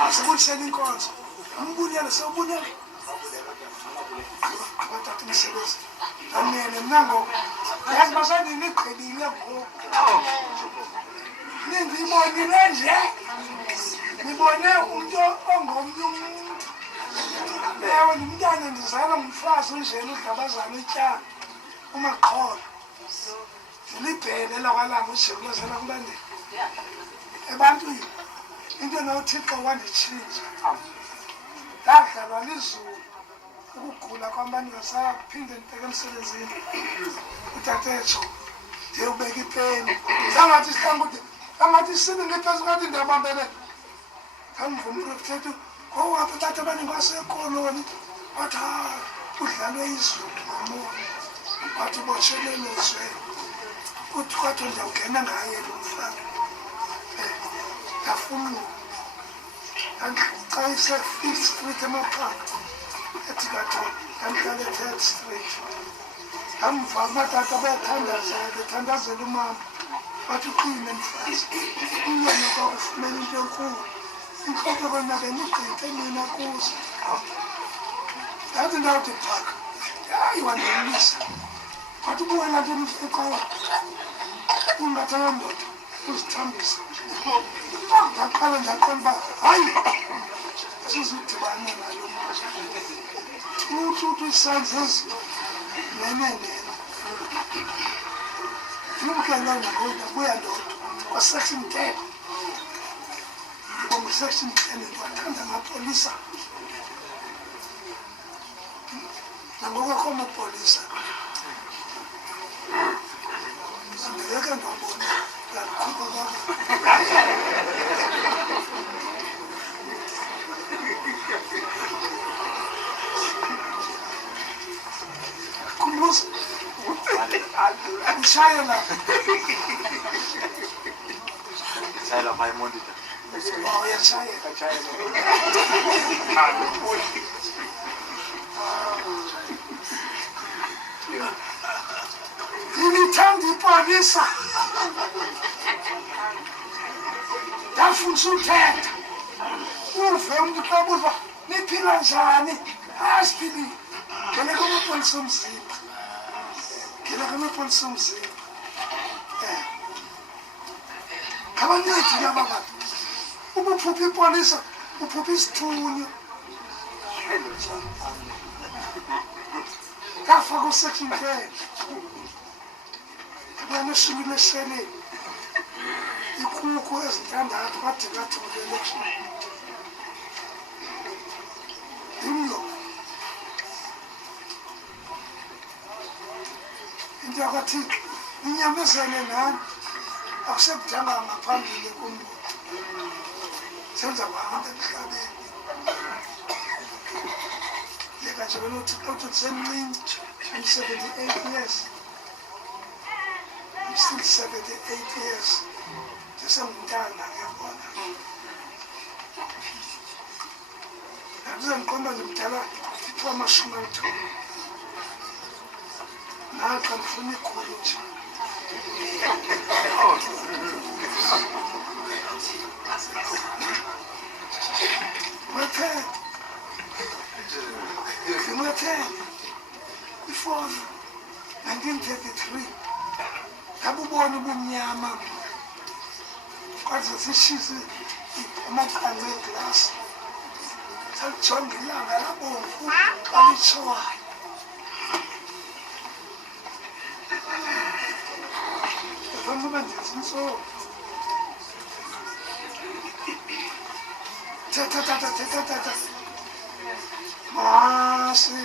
Asekuliseni inkonzo. Umbulele sewubulele. Abathatha umsebenzi. Amene mnango. Yazi basani niqhelile ngoku. Ningibonile nje. Ngibone umuntu ongomnye umuntu. Leyo umntana ndizala ngumfazi unjena udabazana ityala. Umaqholo. Libhele lakwalanga uJerusalema kulandela. Ebantwini into noThixo wanditshintsha. Ndadlalwa lizulu ukugula kwabantu ngasaphinde ndibheke emsebenzini. Utatetsho ndiyobeka ipeni. Sangathi sihlangute angathi sibe ngephezu kwathi ndiyabambele. Ngangivuma ukuthetha ngoba bathatha abantu ngasekoloni bathi udlalwe izulu ngomoya. Bathi botshelelezwe. Kuthi kwathi ndiyawungena ngaye lo mfana. Ndafuna angicayise 5th Street emaphaka ethi kathoni angihlale 3rd Street. Amva amatata bethandazela umama bathi uqine mfazi umnyama kwakufumela into enkulu inhloko kona benigqithe mina kuzo ndathi ndawuthi phaka hayi wandilisa wathi ubuwela nto emfeqayo ungathanga ndoda uzithambisa ndaqala ndaqonda uba hayi sizudibana nayo uthi isandla ezio nenenene yokukela nakoda buya ndodwa kwasection 10 ngosection 10 ndiwathanda amapolisa nangoko akho amapolisa ndibeke ndabona lakuba kumbuza ushayela Shayela Maimondita. Oh, yashayela ngithanda ipolisa ndafundisa uthetha uve umntu xa buza niphila njani asiphilile ngele kwamapolisa omzimba ngabancedi laba bantu ubuphupha ipolisa uphupha isithunywa ndafaka usection 10 abaneshumi lesheleni ikuku ezintandathu kade kathole election imlo into yakathixo inyamezele nani akusekudanga ngaphambili kumntu senza kwabantu emhlabeni yeka nje benothixo uthi ndisemncinci I'm 78 years I'm still 78 years ndisengumntana ngiyabona ndize ndiqonda nje mdala ithiwa amashumi alithoba naxa ndifuna ikhulu nje Ngimethele ifoni 1933 ngabubona ubumnyama kwaze sishise amaqhanqe eglasi salijonga ilanga labomvu alitshowayo njengoba ndenza intsolo thetha masi